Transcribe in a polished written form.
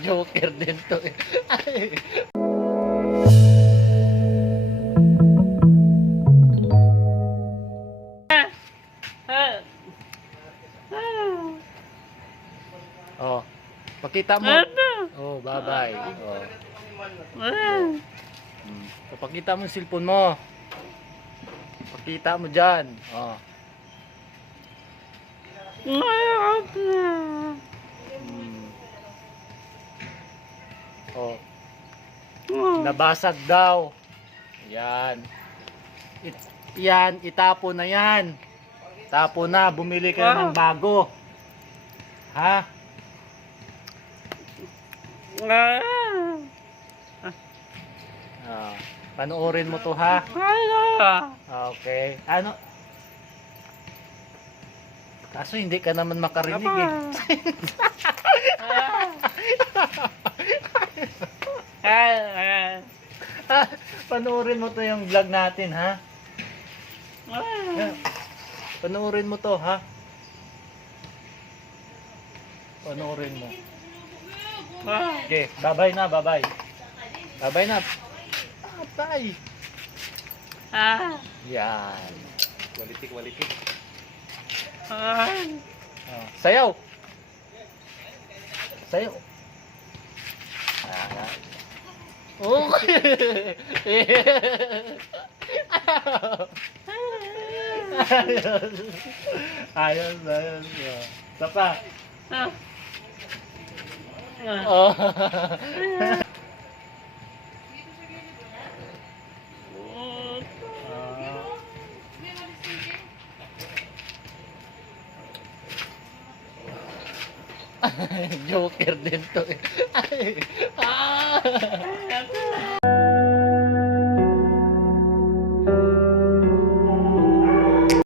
Joker din to eh. Ay. Oh, pakita mo. Oh, bye-bye. Oh. Pakita mo yung cellphone mo. Pakita mo dyan. Oh. Oh. Nabasag daw. Yan. Yan, itapo na yan. Tapo na, bumili ka ng bago. Ha? Panoorin mo to ha. Okay. Ano? Kaso hindi ka naman makarinig eh. Panoorin mo to yung vlog natin ha. Panoorin mo to ha. Panoorin mo. Okay, bye-bye na, bye-bye. Bye-bye na. Bye. Yan. Quality, quality. Sayaw. Sayaw. Okay. Ayos, ayos. Sapa. Oh. Joker din to eh. Ay.